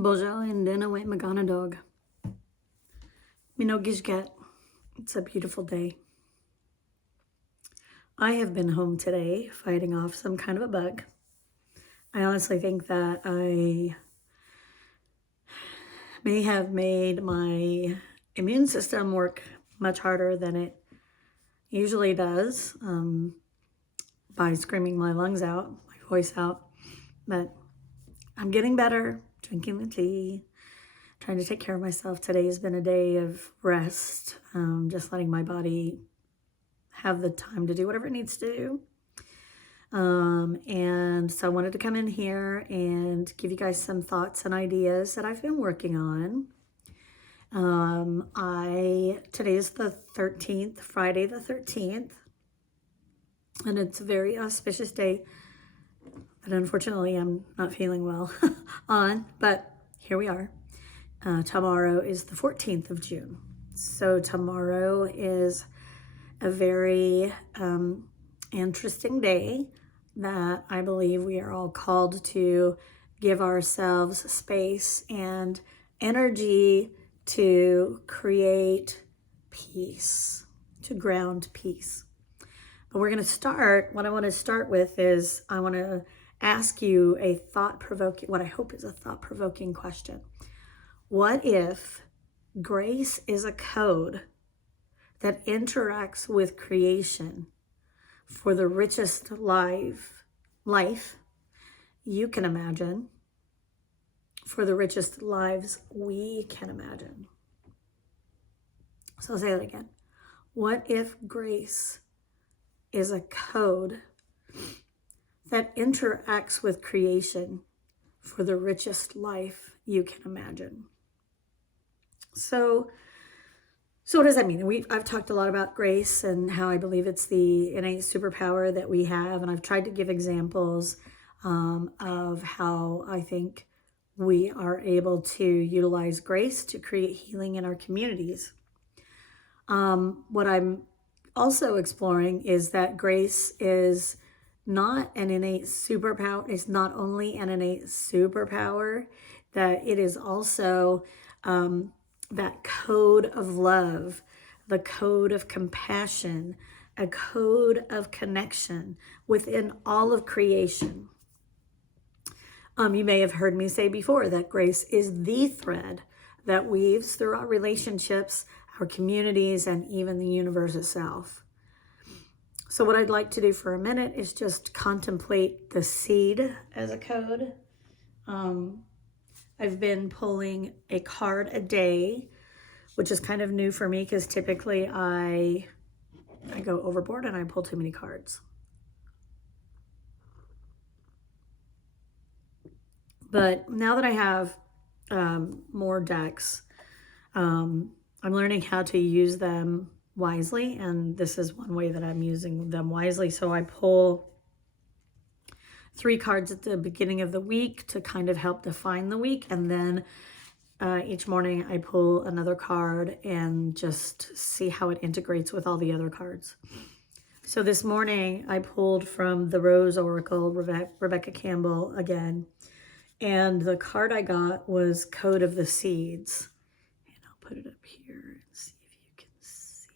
Boja and then away Magana dog. Minogishgat. It's a beautiful day. I have been home today fighting off some kind of a bug. I honestly think that I may have made my immune system work much harder than it usually does by screaming my lungs out, my voice out. But I'm getting better, drinking the tea, trying to take care of myself. Today has been a day of rest, just letting my body have the time to do whatever it needs to do. And so I wanted to come in here and give you guys some thoughts and ideas that I've been working on. Today is the 13th, Friday the 13th, and it's a very auspicious day that unfortunately I'm not feeling well on, but here we are. Tomorrow is the 14th of June. So tomorrow is a very interesting day that I believe we are all called to give ourselves space and energy to create peace, to ground peace. But we're going to start, what I want to start with is I want to ask you a thought-provoking, what I hope is a thought-provoking question. What if grace is a code that interacts with creation for the richest life you can imagine, for the richest lives we can imagine? So I'll say that again. What if grace is a code that interacts with creation for the richest life you can imagine? So what does that mean? I've talked a lot about grace and how I believe it's the innate superpower that we have. And I've tried to give examples of how I think we are able to utilize grace to create healing in our communities. What I'm also exploring is that grace is not an innate superpower. It's not only an innate superpower, that it is also that code of love, the code of compassion, a code of connection within all of creation. You may have heard me say before that grace is the thread that weaves through our relationships, our communities, and even the universe itself. So what I'd like to do for a minute is just contemplate the seed as a code. I've been pulling a card a day, which is kind of new for me because typically I go overboard and I pull too many cards. But now that I have more decks, I'm learning how to use them wisely, and this is one way that I'm using them wisely. So I pull 3 cards at the beginning of the week to kind of help define the week, and then each morning I pull another card and just see how it integrates with all the other cards. So this morning I pulled from the Rose Oracle, Rebecca Campbell again, and the card I got was Code of the Seeds. And I'll put it up here and see if you can see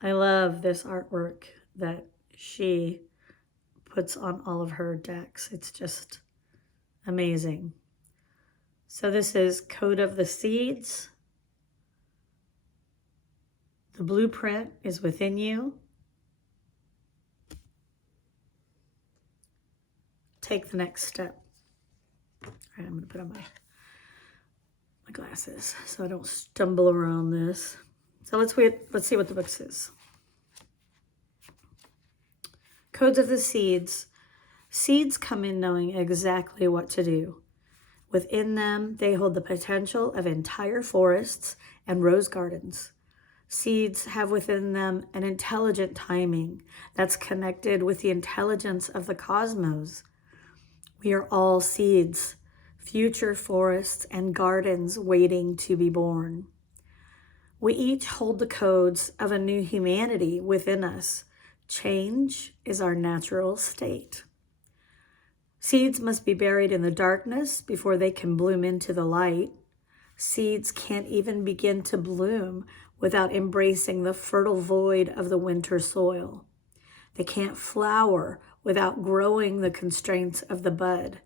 that. I love this artwork that she puts on all of her decks. It's just amazing. So this is Code of the Seeds. The blueprint is within you. Take the next step. All right, I'm going to put on my glasses so I don't stumble around this. So let's see what the book says. Codes of the Seeds. Seeds come in knowing exactly what to do. Within them, they hold the potential of entire forests and rose gardens. Seeds have within them an intelligent timing that's connected with the intelligence of the cosmos. We are all seeds, future forests and gardens waiting to be born. We each hold the codes of a new humanity within us. Change is our natural state. Seeds must be buried in the darkness before they can bloom into the light. Seeds can't even begin to bloom without embracing the fertile void of the winter soil. They can't flower without growing the constraints of the bud.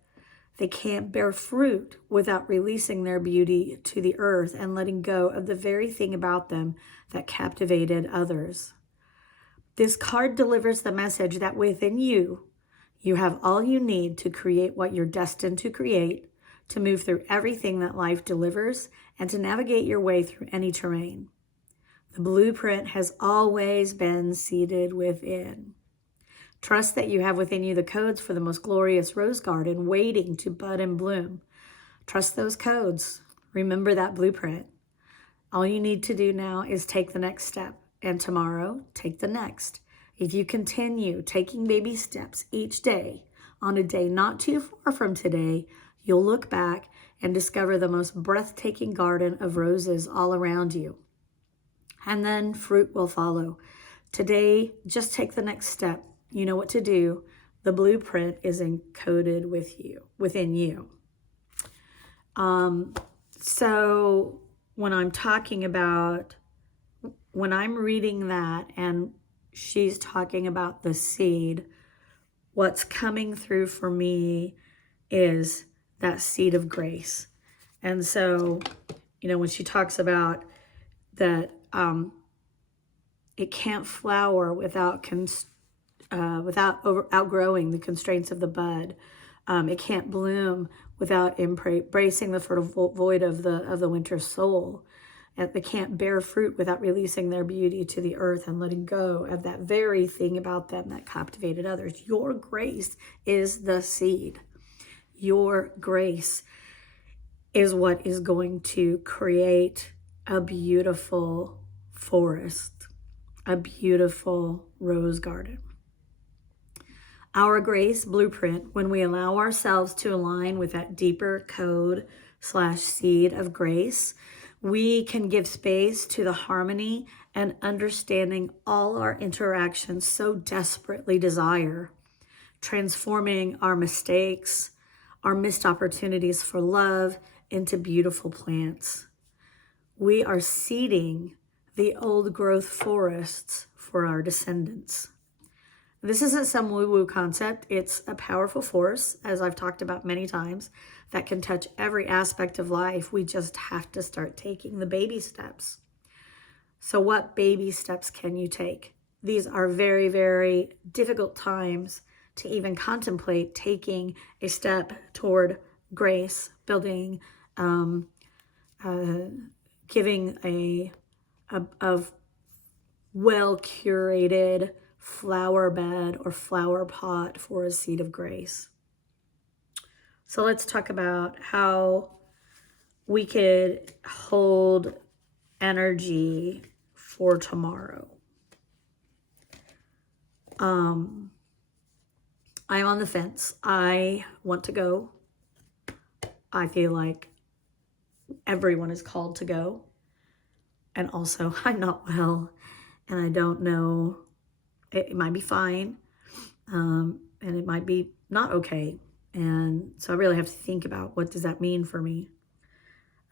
They can't bear fruit without releasing their beauty to the earth and letting go of the very thing about them that captivated others. This card delivers the message that within you, you have all you need to create what you're destined to create, to move through everything that life delivers, and to navigate your way through any terrain. The blueprint has always been seated within. Trust that you have within you the codes for the most glorious rose garden waiting to bud and bloom. Trust those codes. Remember that blueprint. All you need to do now is take the next step, and tomorrow, take the next. If you continue taking baby steps each day, on a day not too far from today, you'll look back and discover the most breathtaking garden of roses all around you. And then fruit will follow. Today, just take the next step. You know what to do. The blueprint is encoded within you. So when I'm talking about, when I'm reading that and she's talking about the seed, what's coming through for me is that seed of grace. And so, when she talks about that, it can't flower without outgrowing the constraints of the bud. It can't bloom without embracing the fertile void of the winter soul. And they can't bear fruit without releasing their beauty to the earth and letting go of that very thing about them that captivated others. Your grace is the seed. Your grace is what is going to create a beautiful forest, a beautiful rose garden. Our grace blueprint, when we allow ourselves to align with that deeper code/seed of grace, we can give space to the harmony and understanding all our interactions so desperately desire, transforming our mistakes, our missed opportunities for love into beautiful plants. We are seeding the old growth forests for our descendants. This isn't some woo-woo concept. It's a powerful force, as I've talked about many times, that can touch every aspect of life. We just have to start taking the baby steps. So what baby steps can you take? These are very, very difficult times to even contemplate taking a step toward grace, building, giving a well-curated flower bed or flower pot for a seed of grace. So let's talk about how we could hold energy for tomorrow. I'm on the fence. I want to go. I feel like everyone is called to go. And also, I'm not well, and I don't know. It might be fine, and it might be not okay. And so I really have to think about, what does that mean for me?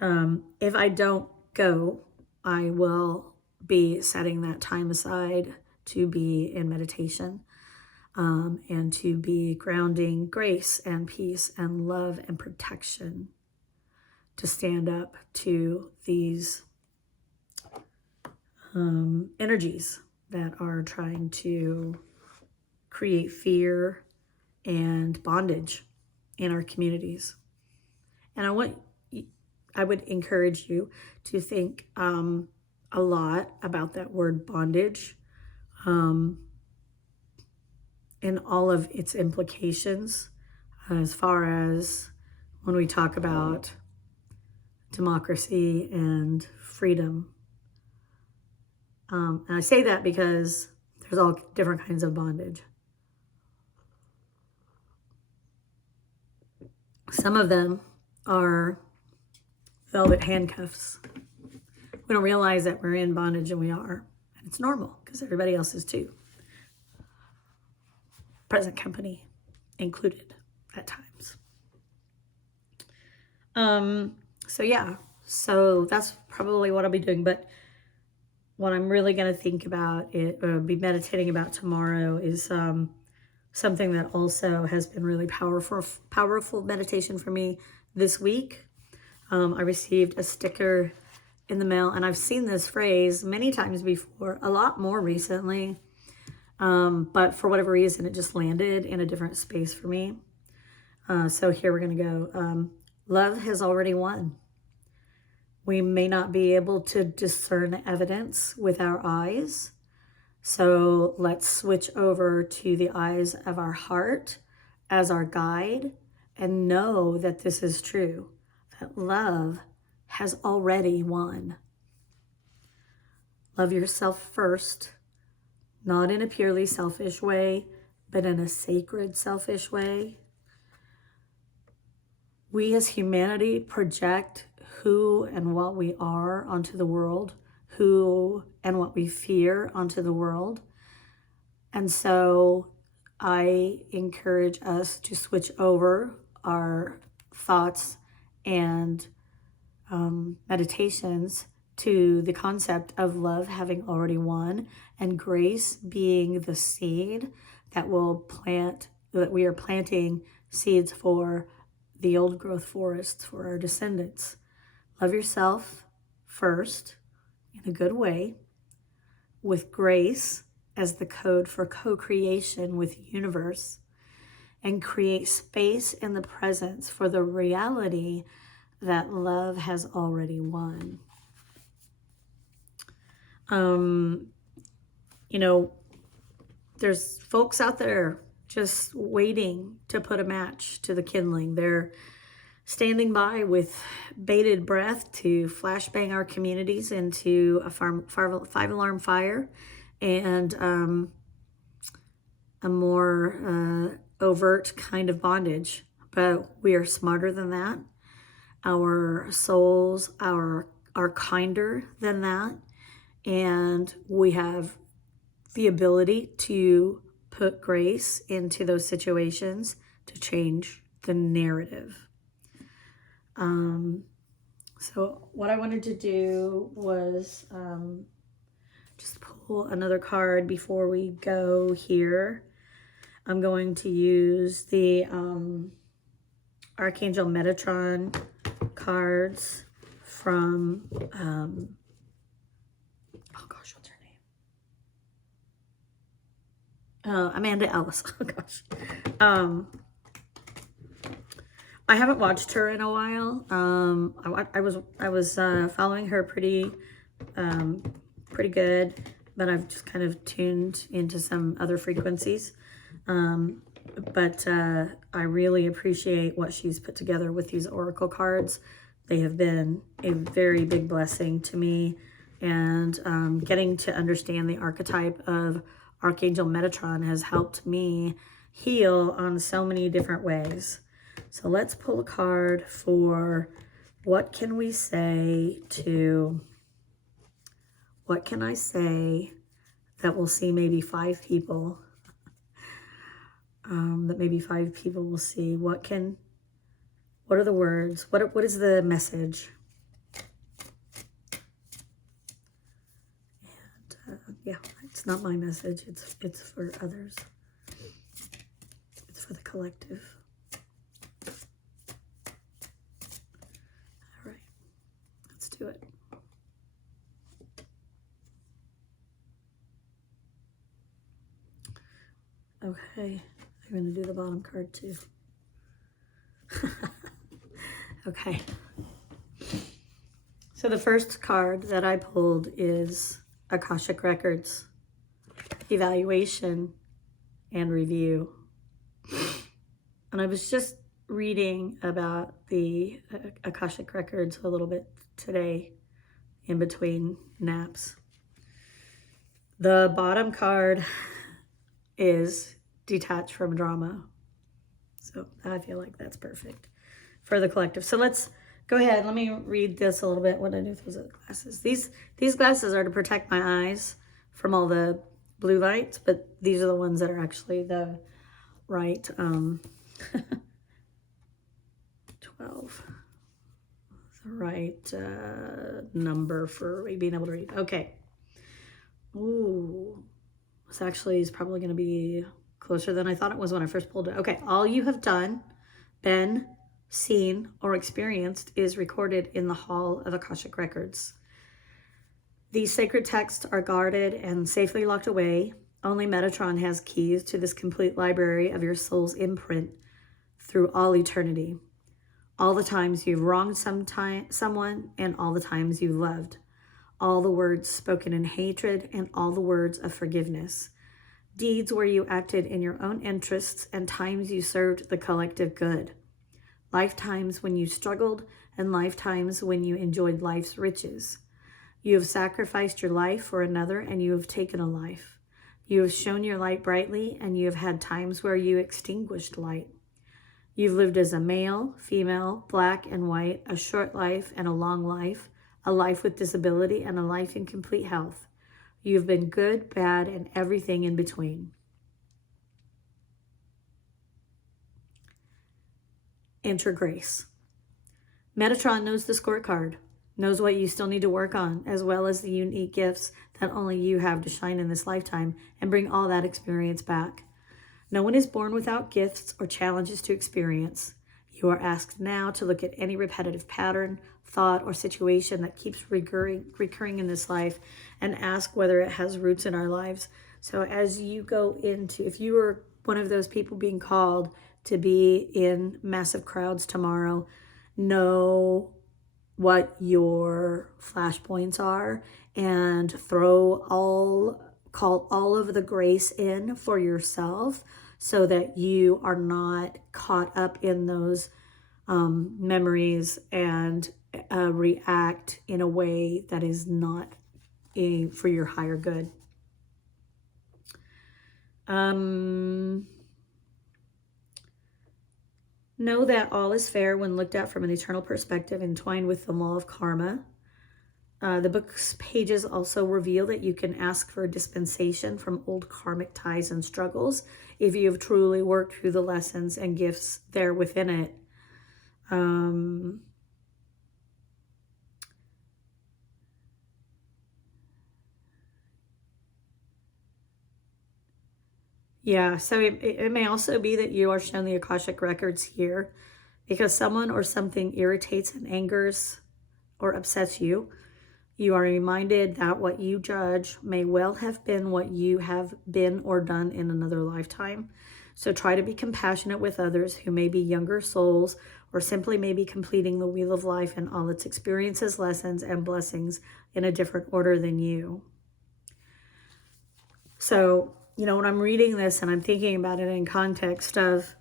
If I don't go, I will be setting that time aside to be in meditation, and to be grounding grace and peace and love and protection, to stand up to these energies that are trying to create fear and bondage in our communities. And I would encourage you to think a lot about that word bondage, and all of its implications, as far as when we talk about democracy and freedom. And I say that because there's all different kinds of bondage. Some of them are velvet handcuffs. We don't realize that we're in bondage, and we are. And it's normal, because everybody else is too. Present company included. at times. So yeah, so that's probably what I'll be doing. But what I'm really going to think about, be meditating about tomorrow is something that also has been really powerful meditation for me this week. I received a sticker in the mail, and I've seen this phrase many times before, a lot more recently. But for whatever reason, it just landed in a different space for me. So here we're going to go. Love has already won. We may not be able to discern evidence with our eyes. So let's switch over to the eyes of our heart as our guide and know that this is true, that love has already won. Love yourself first, not in a purely selfish way, but in a sacred, selfish way. We as humanity project who and what we are onto the world, who and what we fear onto the world. And so I encourage us to switch over our thoughts and meditations to the concept of love having already won and grace being the seed that we are planting seeds for the old growth forests for our descendants. Love yourself first in a good way, with grace as the code for co-creation with the universe, and create space in the presence for the reality that love has already won. There's folks out there just waiting to put a match to the kindling. They're standing by with bated breath to flashbang our communities into a five-alarm fire and a more overt kind of bondage. But we are smarter than that. Our souls are kinder than that. And we have the ability to put grace into those situations to change the narrative. So what I wanted to do was just pull another card before we go here. I'm going to use the Archangel Metatron cards from, oh gosh, what's her name? Amanda Ellis. Oh gosh. I haven't watched her in a while. I was following her pretty good, but I've just kind of tuned into some other frequencies. But I really appreciate what she's put together with these oracle cards. They have been a very big blessing to me, and getting to understand the archetype of Archangel Metatron has helped me heal on so many different ways. So let's pull a card for what can I say that will see maybe 5 people, that maybe 5 people will see. What are the words? What is the message? And yeah, it's not my message. It's for others. It's for the collective. Do it. Okay, I'm going to do the bottom card too. Okay. So the first card that I pulled is Akashic Records, Evaluation and Review. And I was just reading about the Akashic Records a little bit today in between naps. The bottom card is detach from drama. So I feel like that's perfect for the collective. So let's go ahead. Let me read this a little bit. What I do with those other glasses. These glasses are to protect my eyes from all the blue lights, but these are the ones that are actually the right 12. The right number for being able to read. Okay. Ooh. This actually is probably going to be closer than I thought it was when I first pulled it. Okay. All you have done, been, seen, or experienced is recorded in the Hall of Akashic Records. These sacred texts are guarded and safely locked away. Only Metatron has keys to this complete library of your soul's imprint through all eternity. All the times you've wronged someone and all the times you've loved. All the words spoken in hatred and all the words of forgiveness. Deeds where you acted in your own interests and times you served the collective good. Lifetimes when you struggled and lifetimes when you enjoyed life's riches. You have sacrificed your life for another and you have taken a life. You have shone your light brightly and you have had times where you extinguished light. You've lived as a male, female, black and white, a short life and a long life, a life with disability and a life in complete health. You've been good, bad, and everything in between. Enter grace. Metatron knows the scorecard, knows what you still need to work on, as well as the unique gifts that only you have to shine in this lifetime and bring all that experience back. No one is born without gifts or challenges to experience. You are asked now to look at any repetitive pattern, thought, or situation that keeps recurring in this life and ask whether it has roots in our lives. So as you go into, if you are one of those people being called to be in massive crowds tomorrow, know what your flashpoints are and call all of the grace in for yourself so that you are not caught up in those memories and react in a way that is not for your higher good. Know that all is fair when looked at from an eternal perspective, entwined with the law of karma. The book's pages also reveal that you can ask for a dispensation from old karmic ties and struggles if you have truly worked through the lessons and gifts there within it. Yeah, so it may also be that you are shown the Akashic Records here because someone or something irritates and angers or upsets you. You are reminded that what you judge may well have been what you have been or done in another lifetime. So try to be compassionate with others who may be younger souls or simply may be completing the wheel of life and all its experiences, lessons, and blessings in a different order than you. So, you know, when I'm reading this and I'm thinking about it in context of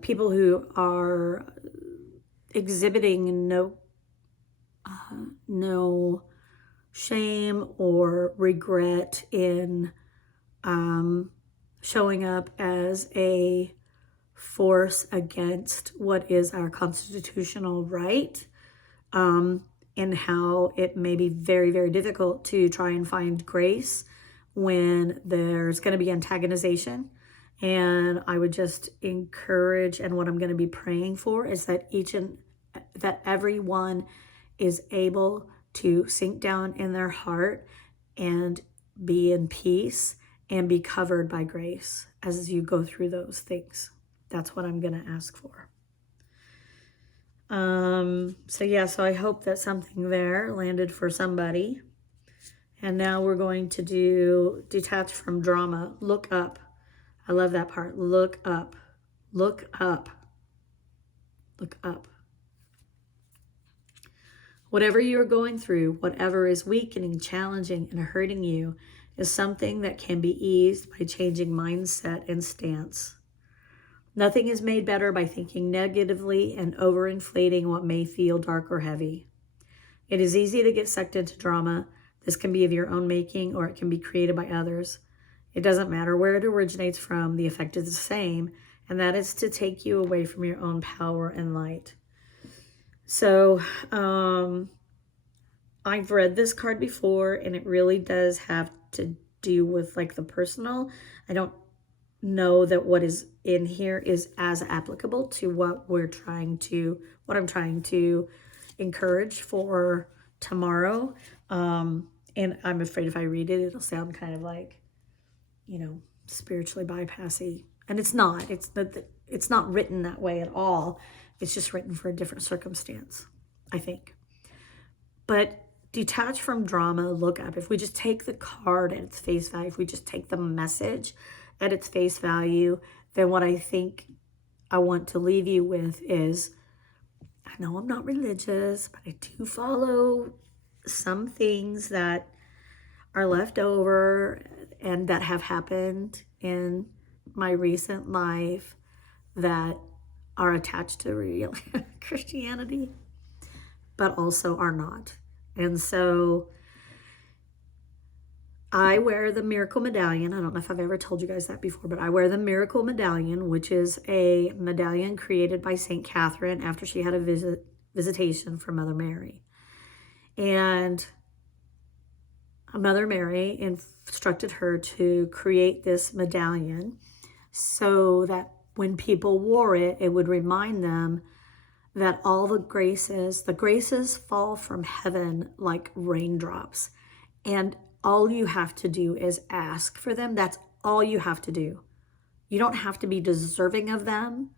people who are exhibiting no shame or regret in showing up as a force against what is our constitutional right, and how it may be very, very difficult to try and find grace when there's going to be antagonization. And I would just encourage, and what I'm going to be praying for is that everyone is able to sink down in their heart and be in peace and be covered by grace as you go through those things. That's what I'm going to ask for. So I hope that something there landed for somebody. And now we're going to do detach from drama. Look up. I love that part. Look up. Look up. Look up. Whatever you're going through, whatever is weakening, challenging, and hurting you is something that can be eased by changing mindset and stance. Nothing is made better by thinking negatively and overinflating what may feel dark or heavy. It is easy to get sucked into drama. This can be of your own making or it can be created by others. It doesn't matter where it originates from, the effect is the same, and that is to take you away from your own power and light. So, I've read this card before, and it really does have to do with like the personal. I don't know that what is in here is as applicable to what I'm trying to encourage for tomorrow. And I'm afraid if I read it, it'll sound kind of like, spiritually bypassy. And it's not. It's not written that way at all. It's just written for a different circumstance, I think. But detach from drama, look up. If we just take the card at its face value, if we just take the message at its face value, then what I think I want to leave you with is, I know I'm not religious, but I do follow some things that are left over and that have happened in my recent life that are attached to real Christianity, but also are not. And so I wear the miracle medallion. I don't know if I've ever told you guys that before, but I wear the miracle medallion, which is a medallion created by St. Catherine after she had a visitation from Mother Mary. And Mother Mary instructed her to create this medallion so that when people wore it, it would remind them that all the graces fall from heaven like raindrops. And all you have to do is ask for them. That's all you have to do. You don't have to be deserving of them.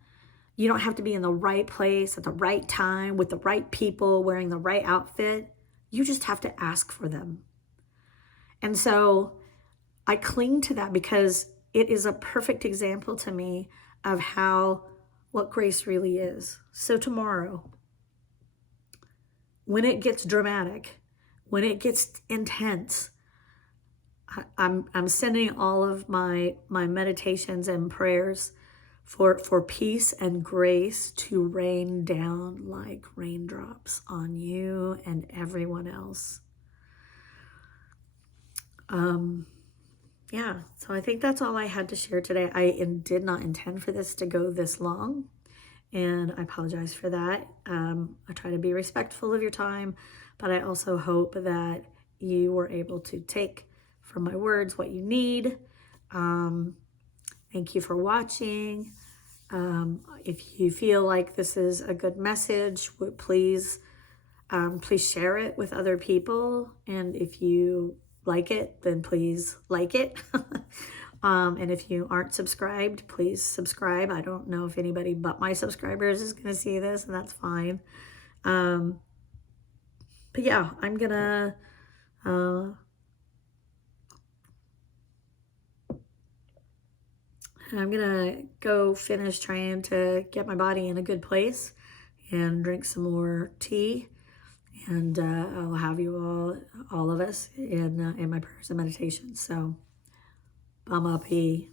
You don't have to be in the right place at the right time with the right people wearing the right outfit. You just have to ask for them. And so I cling to that because it is a perfect example to me of what grace really is. So tomorrow, when it gets dramatic, when it gets intense, I'm sending all of my meditations and prayers for peace and grace to rain down like raindrops on you and everyone else. Yeah, so I think that's all I had to share today. I did not intend for this to go this long, and I apologize for that. I try to be respectful of your time, but I also hope that you were able to take from my words what you need. Thank you for watching. If you feel like this is a good message, please share it with other people. And if you like it, then please like it. And if you aren't subscribed, please subscribe. I don't know if anybody but my subscribers is going to see this, and that's fine. But yeah, I'm going to go finish trying to get my body in a good place and drink some more tea. And I'll have you all of us in my prayers and meditations. So, Bama P.